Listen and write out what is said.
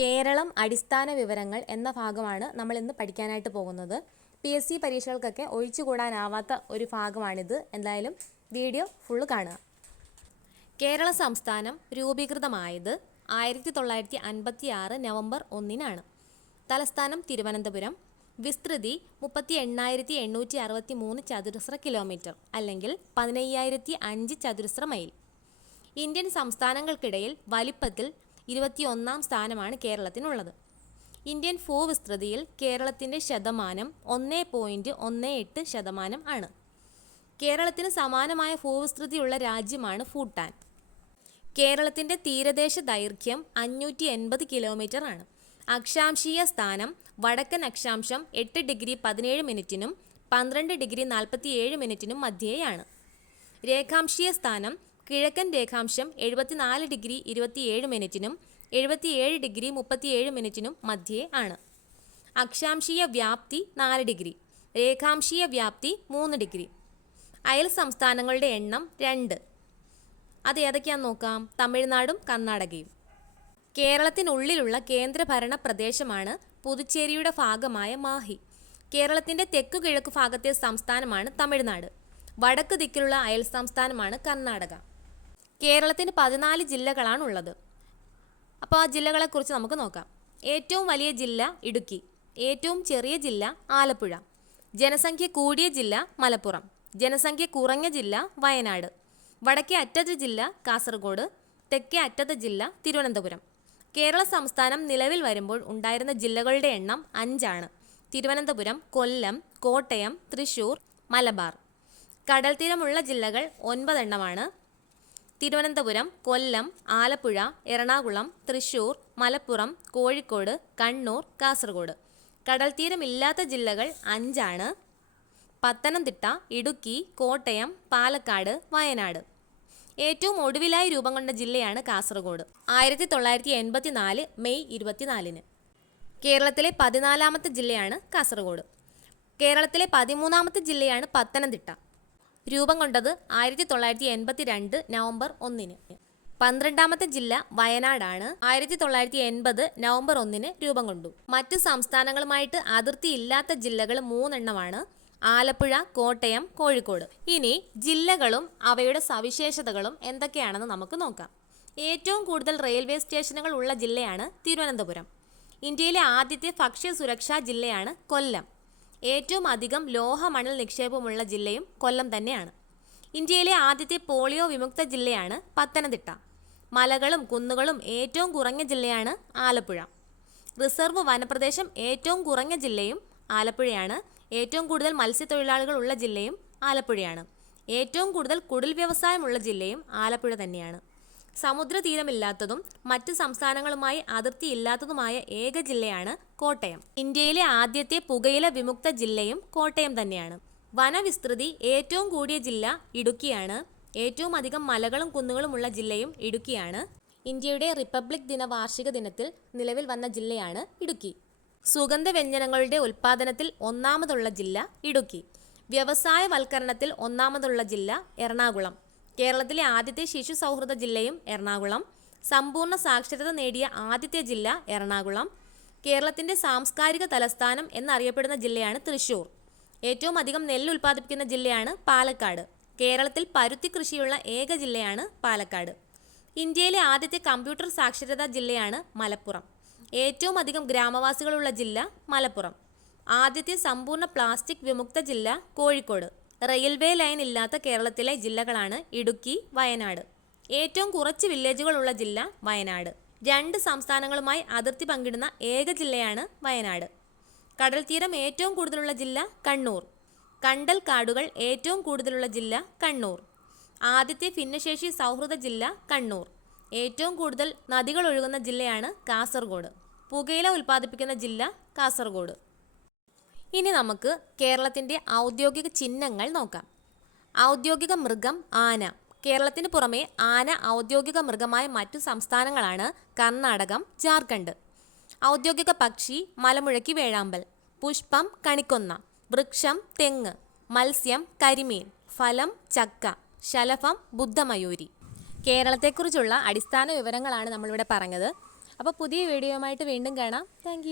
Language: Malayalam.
കേരളം അടിസ്ഥാന വിവരങ്ങൾ എന്ന ഭാഗമാണ് നമ്മൾ ഇന്ന് പഠിക്കാനായിട്ട് പോകുന്നത്. പി എസ് സി പരീക്ഷകൾക്കൊക്കെ ഒഴിച്ചുകൂടാനാവാത്ത ഒരു ഭാഗമാണിത്. എന്തായാലും വീഡിയോ ഫുള്ള് കാണുക. കേരള സംസ്ഥാനം രൂപീകൃതമായത് ആയിരത്തി തൊള്ളായിരത്തി അൻപത്തി ആറ് നവംബർ ഒന്നിനാണ്. തലസ്ഥാനം തിരുവനന്തപുരം. വിസ്തൃതി മുപ്പത്തി എണ്ണായിരത്തി എണ്ണൂറ്റി അറുപത്തി മൂന്ന് ചതുരശ്ര കിലോമീറ്റർ അല്ലെങ്കിൽ പതിനയ്യായിരത്തി അഞ്ച് ചതുരശ്ര മൈൽ. ഇന്ത്യൻ സംസ്ഥാനങ്ങൾക്കിടയിൽ വലിപ്പത്തിൽ ഇരുപത്തിയൊന്നാം സ്ഥാനമാണ് കേരളത്തിനുള്ളത്. ഇന്ത്യൻ ഭൂവിസ്തൃതിയിൽ കേരളത്തിന്റെ ശതമാനം ഒന്ന് പോയിന്റ് ഒന്ന് എട്ട് ശതമാനം ആണ്. കേരളത്തിന് സമാനമായ ഭൂവിസ്തൃതിയുള്ള രാജ്യമാണ് ഭൂട്ടാൻ. കേരളത്തിന്റെ തീരദേശ ദൈർഘ്യം അഞ്ഞൂറ്റി എൺപത് കിലോമീറ്റർ ആണ്. അക്ഷാംശീയ സ്ഥാനം വടക്കൻ അക്ഷാംശം എട്ട് ഡിഗ്രി പതിനേഴ് മിനിറ്റിനും പന്ത്രണ്ട് ഡിഗ്രി നാൽപ്പത്തിയേഴ് മിനിറ്റിനും മധ്യേയാണ്. രേഖാംശീയ സ്ഥാനം കിഴക്കൻ രേഖാംശം എഴുപത്തിനാല് ഡിഗ്രി ഇരുപത്തിയേഴ് മിനിറ്റിനും എഴുപത്തിയേഴ് ഡിഗ്രി മുപ്പത്തിയേഴ് മിനിറ്റിനും മധ്യേ ആണ്. അക്ഷാംശീയ വ്യാപ്തി നാല് ഡിഗ്രി രേഖാംശീയ വ്യാപ്തി മൂന്ന് ഡിഗ്രി. അയൽ സംസ്ഥാനങ്ങളുടെ എണ്ണം രണ്ട്. അത് ഏതൊക്കെയാണെന്ന് നോക്കാം? തമിഴ്നാടും കർണാടകയും. കേരളത്തിനുള്ളിലുള്ള കേന്ദ്രഭരണ പ്രദേശമാണ് പുതുച്ചേരിയുടെ ഭാഗമായ മാഹി. കേരളത്തിന്റെ തെക്കു കിഴക്ക് ഭാഗത്തെ സംസ്ഥാനമാണ് തമിഴ്നാട്. വടക്ക് ദിക്കിലുള്ള അയൽ സംസ്ഥാനമാണ് കർണാടക. കേരളത്തിന് പതിനാല് ജില്ലകളാണുള്ളത്. അപ്പോൾ ആ ജില്ലകളെക്കുറിച്ച് നമുക്ക് നോക്കാം. ഏറ്റവും വലിയ ജില്ല ഇടുക്കി ഏറ്റവും ചെറിയ ജില്ല ആലപ്പുഴ ജനസംഖ്യ കൂടിയ ജില്ല മലപ്പുറം ജനസംഖ്യ കുറഞ്ഞ ജില്ല വയനാട് വടക്കേ അറ്റത്തെ ജില്ല കാസർഗോഡ് തെക്കേ അറ്റത്തെ ജില്ല തിരുവനന്തപുരം. കേരള സംസ്ഥാനം നിലവിൽ വരുമ്പോൾ ഉണ്ടായിരുന്ന ജില്ലകളുടെ എണ്ണം അഞ്ചാണ്. തിരുവനന്തപുരം കൊല്ലം കോട്ടയം തൃശൂർ മലബാർ. കടൽ തീരമുള്ള ജില്ലകൾ ഒൻപതെണ്ണമാണ്. തിരുവനന്തപുരം കൊല്ലം ആലപ്പുഴ എറണാകുളം തൃശൂർ മലപ്പുറം കോഴിക്കോട് കണ്ണൂർ കാസർഗോഡ്. കടൽ തീരമില്ലാത്ത ജില്ലകൾ അഞ്ചാണ്. പത്തനംതിട്ട ഇടുക്കി കോട്ടയം പാലക്കാട് വയനാട്. ഏറ്റവും ഒടുവിലായി രൂപം കൊണ്ട ജില്ലയാണ് കാസർഗോഡ്. ആയിരത്തി തൊള്ളായിരത്തി എൺപത്തി നാല് മെയ് ഇരുപത്തിനാലിന്. കേരളത്തിലെ പതിനാലാമത്തെ ജില്ലയാണ് കാസർഗോഡ്. കേരളത്തിലെ പതിമൂന്നാമത്തെ ജില്ലയാണ് പത്തനംതിട്ട. രൂപം കൊണ്ടത് ആയിരത്തി തൊള്ളായിരത്തി എൺപത്തി രണ്ട് നവംബർ ഒന്നിന്. പന്ത്രണ്ടാമത്തെ ജില്ല വയനാടാണ്. ആയിരത്തി തൊള്ളായിരത്തി എൺപത് നവംബർ ഒന്നിന് രൂപം കൊണ്ടു. മറ്റു സംസ്ഥാനങ്ങളുമായിട്ട് അതിർത്തിയില്ലാത്ത ജില്ലകൾ മൂന്നെണ്ണമാണ്. ആലപ്പുഴ കോട്ടയം കോഴിക്കോട്. ഇനി ജില്ലകളും അവയുടെ സവിശേഷതകളും എന്തൊക്കെയാണെന്ന് നമുക്ക് നോക്കാം. ഏറ്റവും കൂടുതൽ റെയിൽവേ സ്റ്റേഷനുകൾ ഉള്ള ജില്ലയാണ് തിരുവനന്തപുരം. ഇന്ത്യയിലെ ആദ്യത്തെ ഭക്ഷ്യ സുരക്ഷാ ജില്ലയാണ് കൊല്ലം. ഏറ്റവും അധികം ലോഹമണൽ നിക്ഷേപമുള്ള ജില്ലയും കൊല്ലം തന്നെയാണ്. ഇന്ത്യയിലെ ആദ്യത്തെ പോളിയോ വിമുക്ത ജില്ലയാണ് പത്തനംതിട്ട. മലകളും കുന്നുകളും ഏറ്റവും കുറഞ്ഞ ജില്ലയാണ് ആലപ്പുഴ. റിസർവ് വനപ്രദേശം ഏറ്റവും കുറഞ്ഞ ജില്ലയും ആലപ്പുഴയാണ്. ഏറ്റവും കൂടുതൽ മത്സ്യത്തൊഴിലാളികൾ ഉള്ള ജില്ലയും ആലപ്പുഴയാണ്. ഏറ്റവും കൂടുതൽ കുടിൽ വ്യവസായമുള്ള ജില്ലയും ആലപ്പുഴ തന്നെയാണ്. സമുദ്രതീരമില്ലാത്തതും മറ്റ് സംസ്ഥാനങ്ങളുമായി അതിർത്തി ഇല്ലാത്തതുമായ ഏക ജില്ലയാണ് കോട്ടയം. ഇന്ത്യയിലെ ആദ്യത്തെ പുകയില വിമുക്ത ജില്ലയും കോട്ടയം തന്നെയാണ്. വനവിസ്തൃതി ഏറ്റവും കൂടിയ ജില്ല ഇടുക്കിയാണ്. ഏറ്റവും അധികം മലകളും കുന്നുകളുമുള്ള ജില്ലയും ഇടുക്കിയാണ്. ഇന്ത്യയുടെ റിപ്പബ്ലിക് ദിന വാർഷിക ദിനത്തിൽ നിലവിൽ വന്ന ജില്ലയാണ് ഇടുക്കി. സുഗന്ധവ്യഞ്ജനങ്ങളുടെ ഉൽപ്പാദനത്തിൽ ഒന്നാമതുള്ള ജില്ല ഇടുക്കി. വ്യവസായവൽക്കരണത്തിൽ ഒന്നാമതുള്ള ജില്ല എറണാകുളം. കേരളത്തിലെ ആദ്യത്തെ ശിശു സൗഹൃദ ജില്ലയും എറണാകുളം. സമ്പൂർണ സാക്ഷരത നേടിയ ആദ്യത്തെ ജില്ല എറണാകുളം. കേരളത്തിന്റെ സാംസ്കാരിക തലസ്ഥാനം എന്നറിയപ്പെടുന്ന ജില്ലയാണ് തൃശ്ശൂർ. ഏറ്റവും അധികം നെല്ല് ഉൽപ്പാദിപ്പിക്കുന്ന ജില്ലയാണ് പാലക്കാട്. കേരളത്തിൽ പരുത്തി കൃഷിയുള്ള ഏക ജില്ലയാണ് പാലക്കാട്. ഇന്ത്യയിലെ ആദ്യത്തെ കമ്പ്യൂട്ടർ സാക്ഷരതാ ജില്ലയാണ് മലപ്പുറം. ഏറ്റവും അധികം ഗ്രാമവാസികളുള്ള ജില്ല മലപ്പുറം. ആദ്യത്തെ സമ്പൂർണ പ്ലാസ്റ്റിക് വിമുക്ത ജില്ല കോഴിക്കോട്. റെയിൽവേ ലൈൻ ഇല്ലാത്ത കേരളത്തിലെ ജില്ലകളാണ് ഇടുക്കി വയനാട്. ഏറ്റവും കുറച്ച് വില്ലേജുകളുള്ള ജില്ല വയനാട്. രണ്ട് സംസ്ഥാനങ്ങളുമായി അതിർത്തി പങ്കിടുന്ന ഏക ജില്ലയാണ് വയനാട്. കടൽ തീരം ഏറ്റവും കൂടുതലുള്ള ജില്ല കണ്ണൂർ. കണ്ടൽ കാടുകൾ ഏറ്റവും കൂടുതലുള്ള ജില്ല കണ്ണൂർ. ആദ്യത്തെ ഭിന്നശേഷി സൗഹൃദ ജില്ല കണ്ണൂർ. ഏറ്റവും കൂടുതൽ നദികൾ ഒഴുകുന്ന ജില്ലയാണ് കാസർഗോഡ്. പുകയില ഉൽപ്പാദിപ്പിക്കുന്ന ജില്ല കാസർഗോഡ്. ഇനി നമുക്ക് കേരളത്തിന്റെ ഔദ്യോഗിക ചിഹ്നങ്ങൾ നോക്കാം. ഔദ്യോഗിക മൃഗം ആന. കേരളത്തിന് പുറമെ ആന ഔദ്യോഗിക മൃഗമായ മറ്റു സംസ്ഥാനങ്ങളാണ് കർണാടകം ജാർഖണ്ഡ്. ഔദ്യോഗിക പക്ഷി മലമുഴക്കി വേഴാമ്പൽ പുഷ്പം കണിക്കൊന്ന വൃക്ഷം തെങ്ങ് മത്സ്യം കരിമീൻ ഫലം ചക്ക ശലഭം ബുദ്ധമയൂരി. കേരളത്തെക്കുറിച്ചുള്ള അടിസ്ഥാന വിവരങ്ങളാണ് നമ്മളിവിടെ പറഞ്ഞത്. അപ്പോൾ പുതിയ വീഡിയോയുമായിട്ട് വീണ്ടും കാണാം. താങ്ക്